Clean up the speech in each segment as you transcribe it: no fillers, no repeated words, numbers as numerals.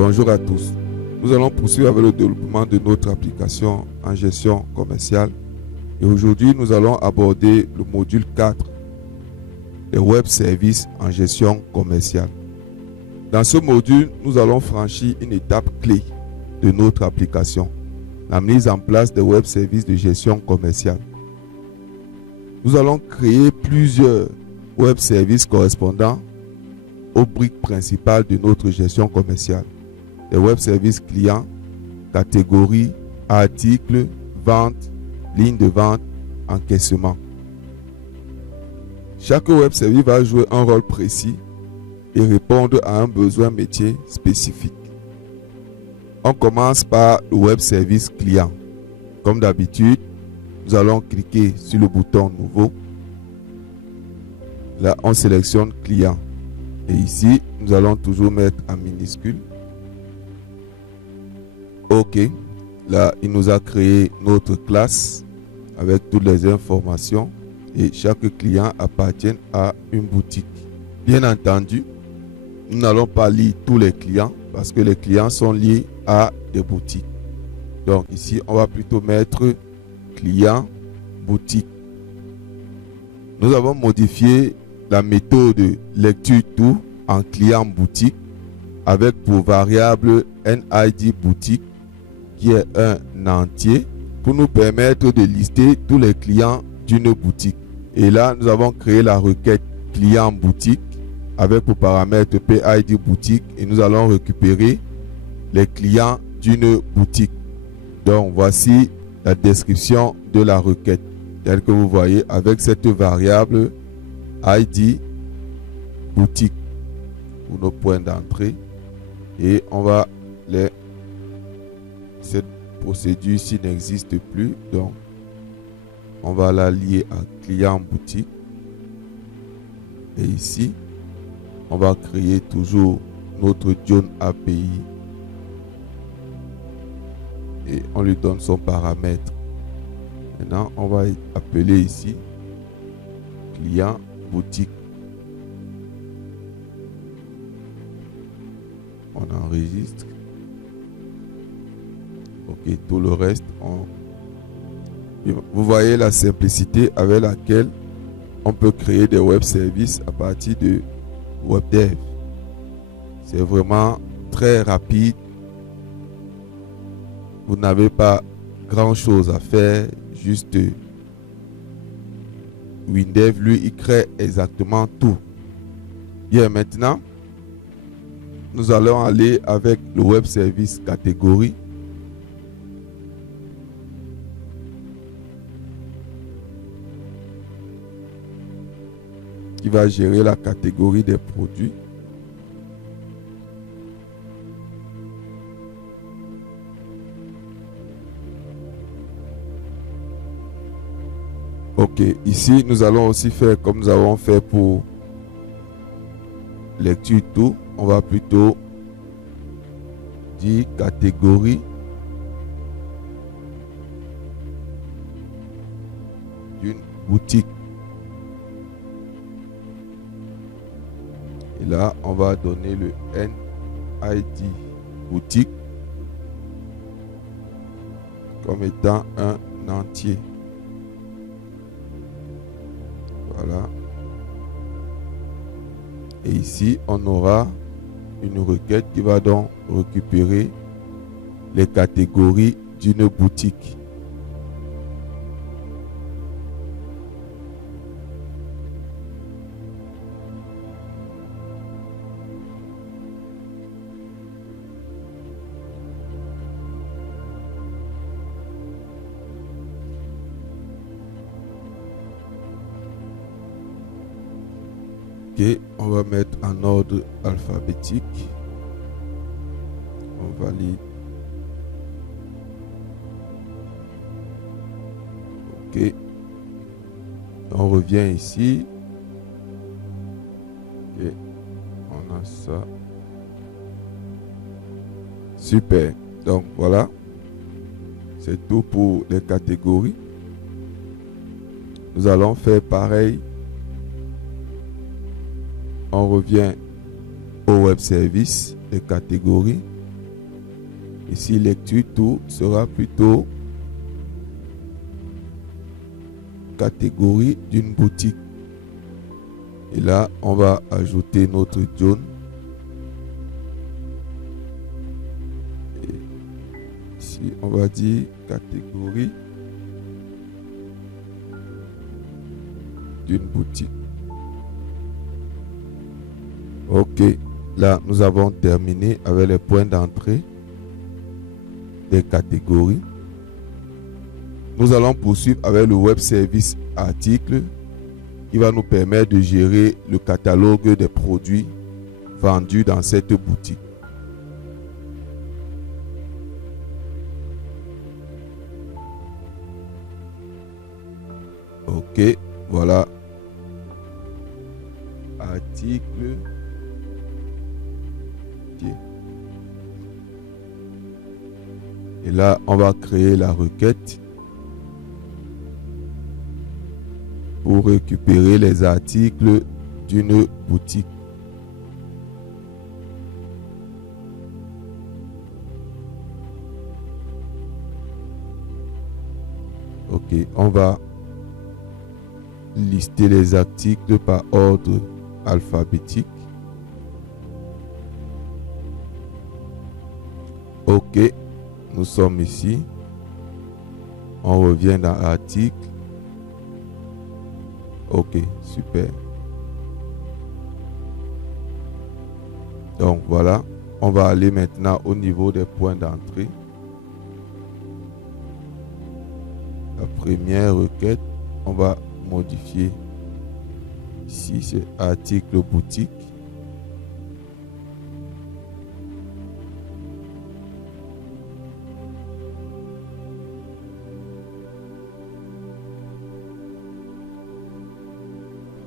Bonjour à tous. Nous allons poursuivre avec le développement de notre application en gestion commerciale. Et aujourd'hui, nous allons aborder le module 4, les web services en gestion commerciale. Dans ce module, nous allons franchir une étape clé de notre application, la mise en place des web services de gestion commerciale. Nous allons créer plusieurs web services correspondant aux briques principales de notre gestion commerciale. Les web services clients, catégories, articles, ventes, lignes de vente, encaissement. Chaque web service va jouer un rôle précis et répondre à un besoin métier spécifique. On commence par le web service client. Comme d'habitude, nous allons cliquer sur le bouton nouveau. Là, on sélectionne client. Et ici, nous allons toujours mettre en minuscule. OK. Là, il nous a créé notre classe avec toutes les informations et chaque client appartient à une boutique. Bien entendu, nous n'allons pas lire tous les clients parce que les clients sont liés à des boutiques. Donc ici, on va plutôt mettre client boutique. Nous avons modifié la méthode de lecture tout en client boutique avec pour variable NID boutique qui est un entier pour nous permettre de lister tous les clients d'une boutique. Et là, nous avons créé la requête client boutique avec pour paramètre PID boutique et nous allons récupérer les clients d'une boutique. Donc, voici la description de la requête telle que vous voyez avec cette variable ID boutique pour nos points d'entrée et on va les... Cette procédure ici n'existe plus, donc on va la lier à client boutique et ici on va créer toujours notre John API et on lui donne son paramètre. Maintenant on va appeler ici client boutique. On enregistre. Ok, tout le reste, vous voyez la simplicité avec laquelle on peut créer des web services à partir de WebDev. C'est vraiment très rapide. Vous n'avez pas grand chose à faire, juste WinDev, lui, il crée exactement tout. Bien, maintenant, nous allons aller avec le web service catégorie. Qui va gérer la catégorie des produits. Ok, ici nous allons aussi faire comme nous avons fait pour lecture tout. On va plutôt dire catégorie d'une boutique. Et là, on va donner le NID boutique comme étant un entier. Voilà. Et ici, on aura une requête qui va donc récupérer les catégories d'une boutique. Ok, on va mettre en ordre alphabétique. On valide. Ok. On revient ici. Ok. On a ça. Super. Donc voilà. C'est tout pour les catégories. Nous allons faire pareil. On revient au web service, les catégories. Ici, lecture tout sera plutôt catégorie d'une boutique. Et là, on va ajouter notre John. Et ici, on va dire catégorie d'une boutique. Ok, là, nous avons terminé avec les points d'entrée des catégories. Nous allons poursuivre avec le web service article qui va nous permettre de gérer le catalogue des produits vendus dans cette boutique. Ok, voilà. Article. Et là, on va créer la requête pour récupérer les articles d'une boutique. Ok, on va lister les articles par ordre alphabétique. Ok, nous sommes ici. On revient dans article. Ok, super. Donc voilà, on va aller maintenant au niveau des points d'entrée. La première requête, on va modifier. Ici, c'est article boutique.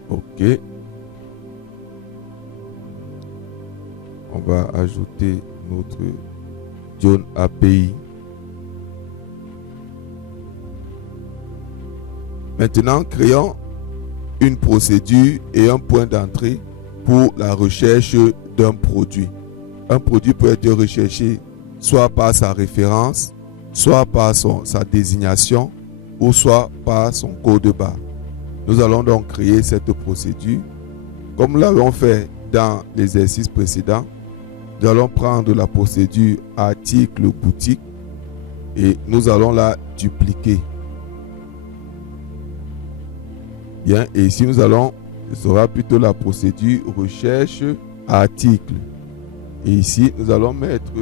Ok. On va ajouter notre John API. Maintenant, créons une procédure et un point d'entrée pour la recherche d'un produit. Un produit peut être recherché soit par sa référence, soit par sa désignation, ou soit par son code barre. Nous allons donc créer cette procédure. Comme nous l'avons fait dans l'exercice précédent, nous allons prendre la procédure article boutique et nous allons la dupliquer. Bien, et ici nous allons, ce sera plutôt la procédure recherche article. Et ici nous allons mettre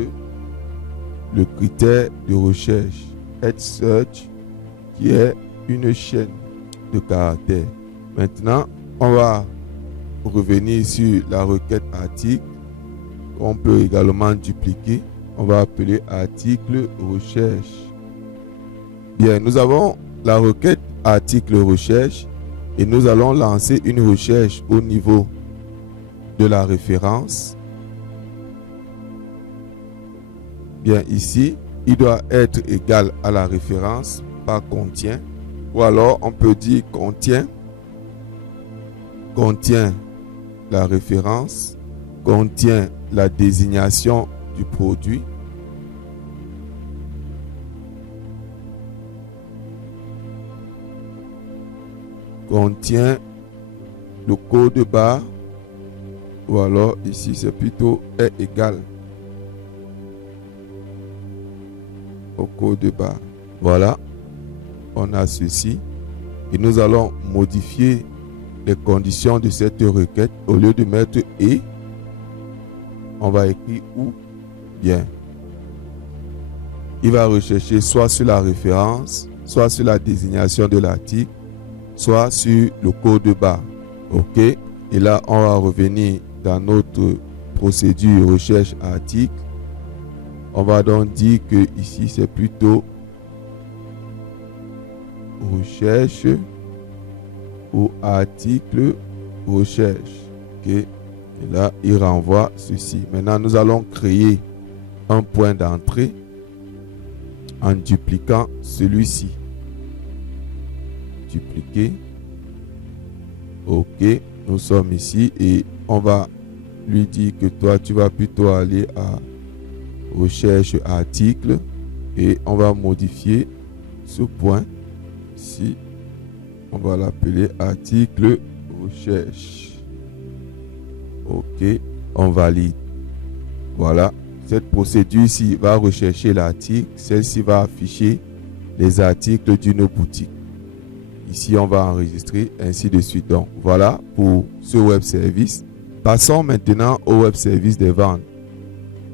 le critère de recherche Edge Search qui est une chaîne de caractères. Maintenant, on va revenir sur la requête article. On peut également dupliquer. On va appeler article recherche. Bien, nous avons la requête article recherche et nous allons lancer une recherche au niveau de la référence. Bien, ici, il doit être égal à la référence, pas contient. Ou alors, on peut dire contient la référence, contient la désignation du produit, contient le code barre, ou alors ici c'est plutôt est égal au code barre. Voilà, on a ceci et nous allons modifier les conditions de cette requête. Au lieu de mettre et, on va écrire ou. Bien, il va rechercher soit sur la référence, soit sur la désignation de l'article, soit sur le code barre. OK. Et là, on va revenir dans notre procédure recherche article. On va donc dire que ici, c'est plutôt recherche ou article recherche. OK. Et là, il renvoie ceci. Maintenant, nous allons créer un point d'entrée en dupliquant celui-ci. Dupliquer. OK, nous sommes ici et on va lui dire que toi tu vas plutôt aller à recherche article et on va modifier ce point ici. On va l'appeler article recherche. OK, on valide. Voilà, cette procédure ici va rechercher l'article. Celle-ci va afficher les articles d'une boutique. Ici, on va enregistrer, ainsi de suite. Donc, voilà pour ce web service. Passons maintenant au web service des ventes.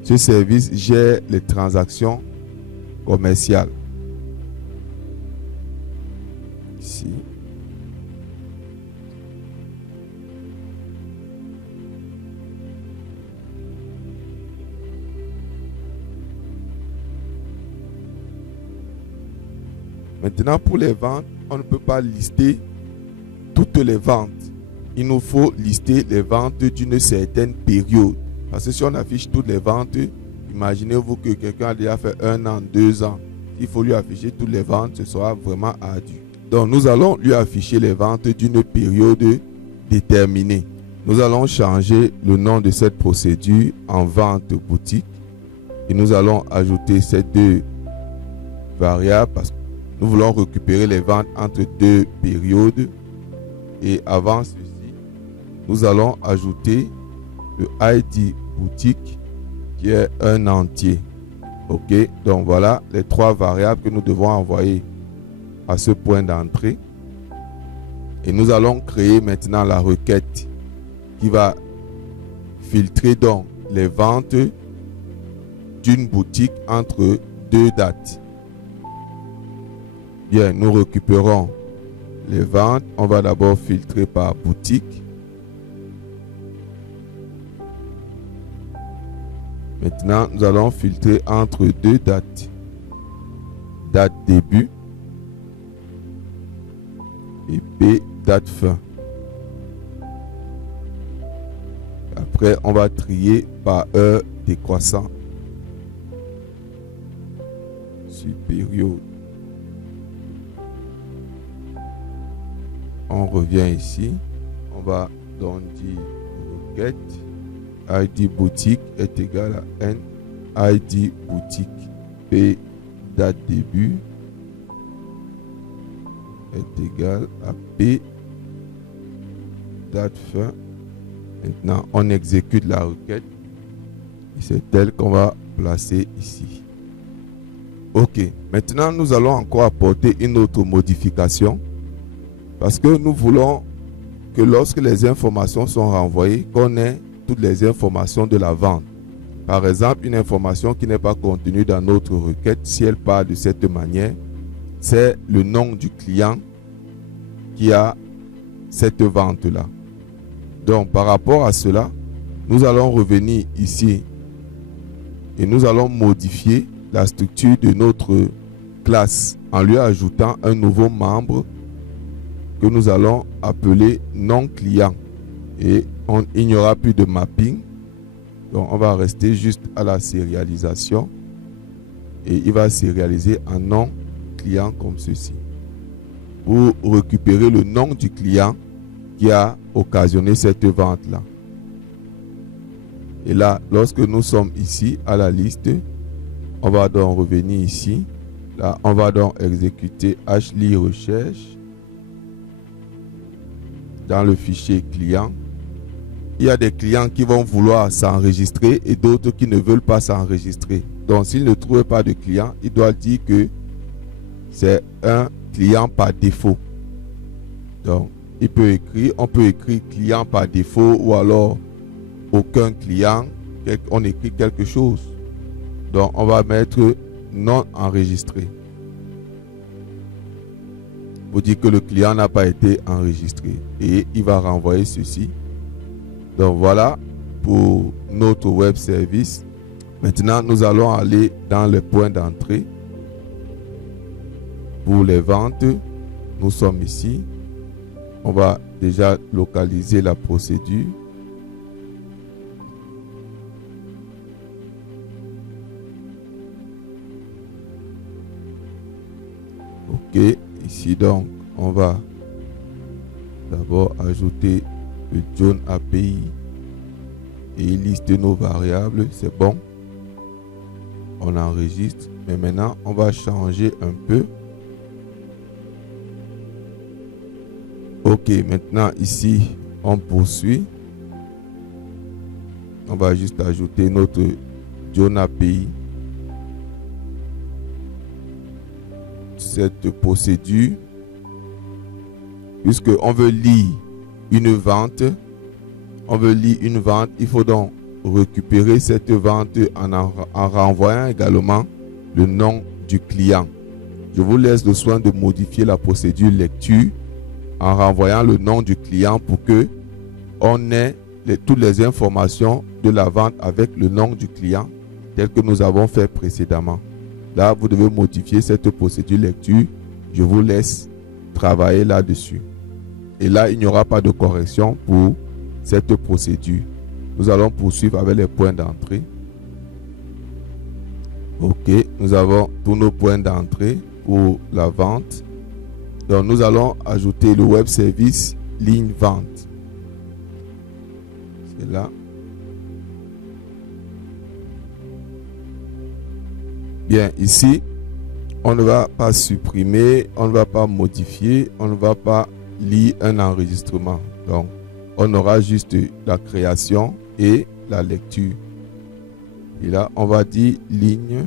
Ce service gère les transactions commerciales. Ici. Maintenant, pour les ventes, on ne peut pas lister toutes les ventes. Il nous faut lister les ventes d'une certaine période. Parce que si on affiche toutes les ventes, imaginez-vous que quelqu'un a déjà fait 1 an, 2 ans. Il faut lui afficher toutes les ventes, ce sera vraiment ardu. Donc, nous allons lui afficher les ventes d'une période déterminée. Nous allons changer le nom de cette procédure en vente boutique. Et nous allons ajouter ces deux variables parce que nous voulons récupérer les ventes entre deux périodes. Et avant ceci, nous allons ajouter le ID boutique qui est un entier. OK, donc voilà les trois variables que nous devons envoyer à ce point d'entrée. Et nous allons créer maintenant la requête qui va filtrer donc les ventes d'une boutique entre deux dates. Bien, nous récupérons les ventes. On va d'abord filtrer par boutique. Maintenant, nous allons filtrer entre deux dates. Date début et B, date fin. Après, on va trier par heure décroissant. Sur période. On revient ici. On va donc dire requête. ID boutique est égal à N. ID boutique P date début est égal à P date fin. Maintenant, on exécute la requête. Et c'est elle qu'on va placer ici. OK. Maintenant, nous allons encore apporter une autre modification. Parce que nous voulons que lorsque les informations sont renvoyées, qu'on ait toutes les informations de la vente. Par exemple, une information qui n'est pas contenue dans notre requête, si elle part de cette manière, c'est le nom du client qui a cette vente-là. Donc, par rapport à cela, nous allons revenir ici et nous allons modifier la structure de notre classe en lui ajoutant un nouveau membre que nous allons appeler non client. Et il n'y aura plus de mapping. Donc, on va rester juste à la sérialisation. Et il va sérialiser en non client comme ceci. Pour récupérer le nom du client qui a occasionné cette vente-là. Et là, lorsque nous sommes ici à la liste, on va donc revenir ici. Là, on va donc exécuter HLI recherche dans le fichier client. Il y a des clients qui vont vouloir s'enregistrer et d'autres qui ne veulent pas s'enregistrer. Donc, s'il ne trouve pas de client, il doit dire que c'est un client par défaut. Donc, on peut écrire client par défaut ou alors aucun client. On écrit quelque chose. Donc, on va mettre non enregistré. Pour dire que le client n'a pas été enregistré. Et il va renvoyer ceci. Donc voilà pour notre web service. Maintenant, nous allons aller dans le point d'entrée. Pour les ventes, nous sommes ici. On va déjà localiser la procédure. OK. Ici donc, on va d'abord ajouter le John API et il liste nos variables, c'est bon. on enregistre. Mais maintenant, on va changer un peu. Ok, maintenant ici, on poursuit. On va juste ajouter notre John API. Cette procédure, puisque on veut lire une vente, il faut donc récupérer cette vente en renvoyant également le nom du client. Je vous laisse le soin de modifier la procédure lecture en renvoyant le nom du client pour que on ait toutes les informations de la vente avec le nom du client tel que nous avons fait précédemment. Là, vous devez modifier cette procédure lecture. Je vous laisse travailler là-dessus. Et là, il n'y aura pas de correction pour cette procédure. Nous allons poursuivre avec les points d'entrée. Ok, nous avons tous nos points d'entrée pour la vente. Donc, nous allons ajouter le web service ligne vente. C'est là. Bien, ici, on ne va pas supprimer, on ne va pas modifier, on ne va pas lire un enregistrement. Donc, on aura juste la création et la lecture. Et là, on va dire ligne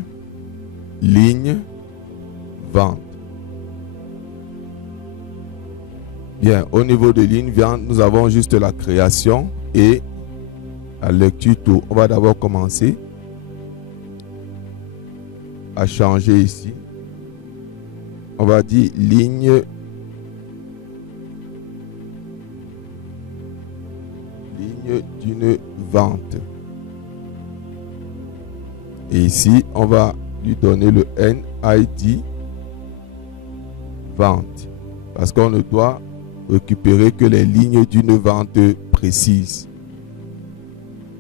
vente. Bien, au niveau de ligne vente, nous avons juste la création et la lecture tout. On va d'abord commencer à changer ici. On va dire ligne d'une vente. Et ici, on va lui donner le NID vente. Parce qu'on ne doit récupérer que les lignes d'une vente précise.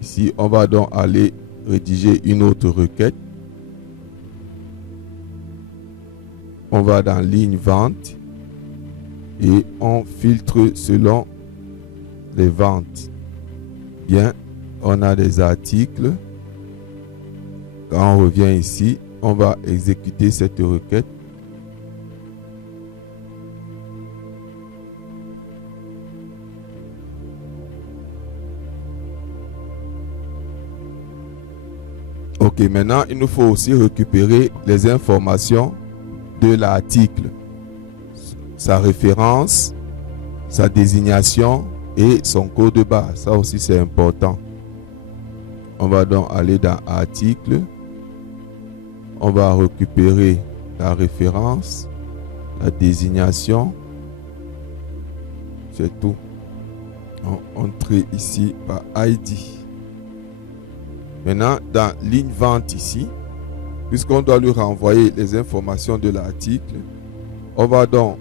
Ici, on va donc aller rédiger une autre requête. On va dans ligne vente et on filtre selon les ventes. Bien, on a des articles. Quand on revient ici, on va exécuter cette requête. Ok, maintenant, il nous faut aussi récupérer les informations de l'article, sa référence, sa désignation et son code de base. Ça aussi, c'est important. On va donc aller dans article. On va récupérer la référence, la désignation. C'est tout. On entre ici par ID. Maintenant, dans ligne vente ici, puisqu'on doit lui renvoyer les informations de l'article, on va donc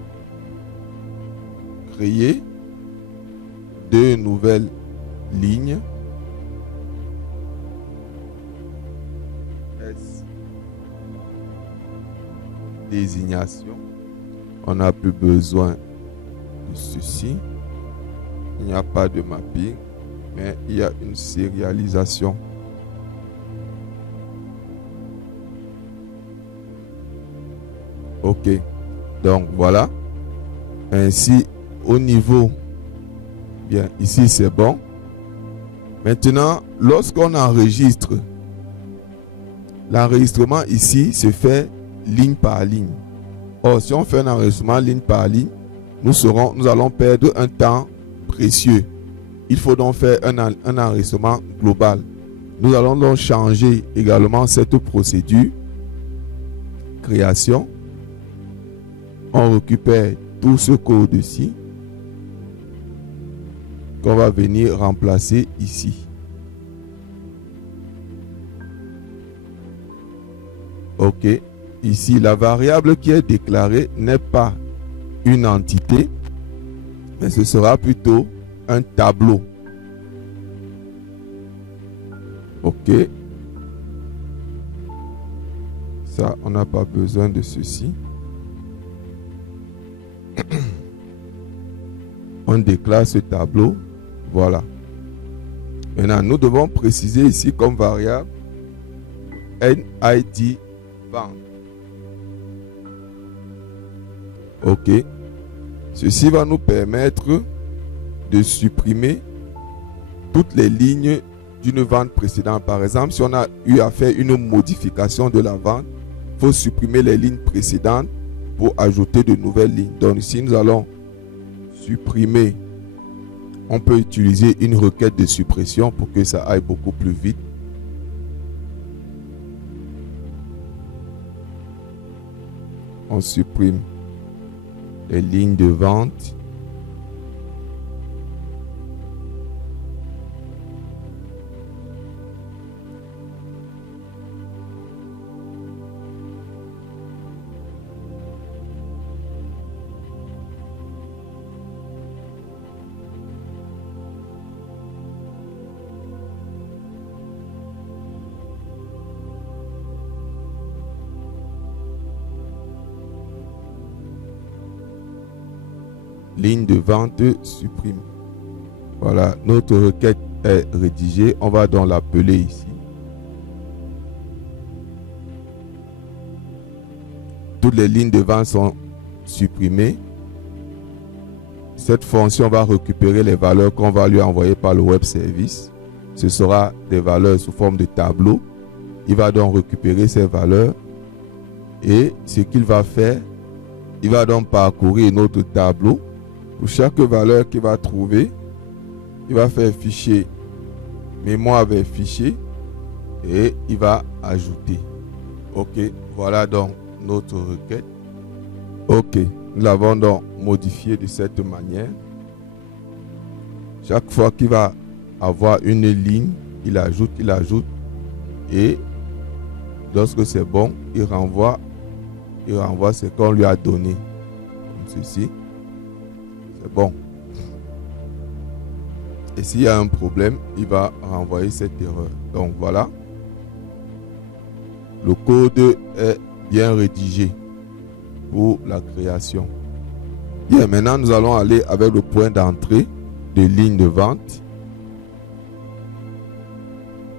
créer deux nouvelles lignes. S. Désignation. On n'a plus besoin de ceci. Il n'y a pas de mapping, mais il y a une sérialisation. Ok, donc voilà. Ainsi, au niveau, bien, ici c'est bon. Maintenant, lorsqu'on enregistre, l'enregistrement ici se fait ligne par ligne. Or, si on fait un enregistrement ligne par ligne, nous allons perdre un temps précieux. Il faut donc faire un enregistrement global. Nous allons donc changer également cette procédure. Création. On récupère tout ce code-ci qu'on va venir remplacer ici. Ok. Ici, la variable qui est déclarée n'est pas une entité, mais ce sera plutôt un tableau. Ok. Ça, on n'a pas besoin de ceci. On déclare ce tableau. Voilà. Maintenant, nous devons préciser ici comme variable NID vente. OK. Ceci va nous permettre de supprimer toutes les lignes d'une vente précédente. Par exemple, si on a eu à faire une modification de la vente, il faut supprimer les lignes précédentes pour ajouter de nouvelles lignes. Donc ici, nous allons supprimer. On peut utiliser une requête de suppression pour que ça aille beaucoup plus vite. On supprime les lignes de vente. Ligne de vente supprime. Voilà, notre requête est rédigée. On va donc l'appeler ici. Toutes les lignes de vente sont supprimées. Cette fonction va récupérer les valeurs qu'on va lui envoyer par le web service. Ce sera des valeurs sous forme de tableau. Il va donc récupérer ces valeurs et ce qu'il va faire, il va donc parcourir notre tableau. Pour chaque valeur qu'il va trouver, il va faire fichier mémoire vers fichier et il va ajouter. OK, voilà donc notre requête. OK, nous l'avons donc modifié de cette manière. Chaque fois qu'il va avoir une ligne, il ajoute et lorsque c'est bon, il renvoie ce qu'on lui a donné. Comme ceci. C'est bon. Et s'il y a un problème, il va renvoyer cette erreur. Donc voilà. Le code est bien rédigé pour la création. Bien, maintenant nous allons aller avec le point d'entrée de ligne de vente.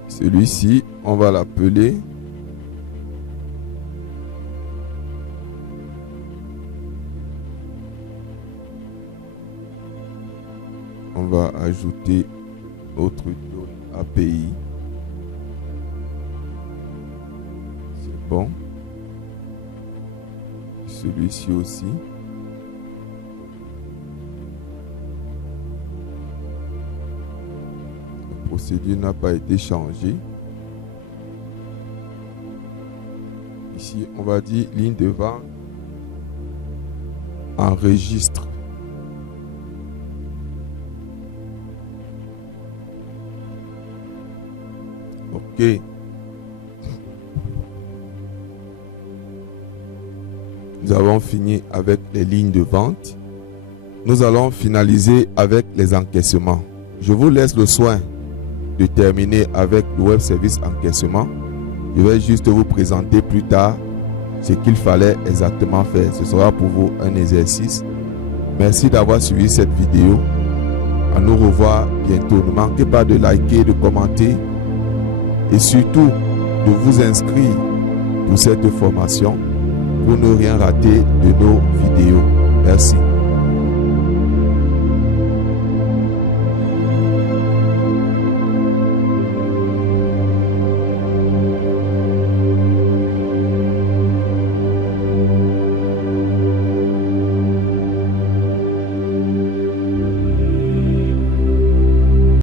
Celui-ci, on va l'appeler on va ajouter notre API. C'est bon. Celui-ci aussi. La procédure n'a pas été changée. Ici, on va dire ligne de vente enregistre. OK. Nous avons fini avec les lignes de vente. Nous allons finaliser avec les encaissements. Je vous laisse le soin de terminer avec le web service encaissement. Je vais juste vous présenter plus tard ce qu'il fallait exactement faire. Ce sera pour vous un exercice. Merci d'avoir suivi cette vidéo. À nous revoir bientôt. Ne manquez pas de liker, de commenter et surtout de vous inscrire pour cette formation pour ne rien rater de nos vidéos. Merci.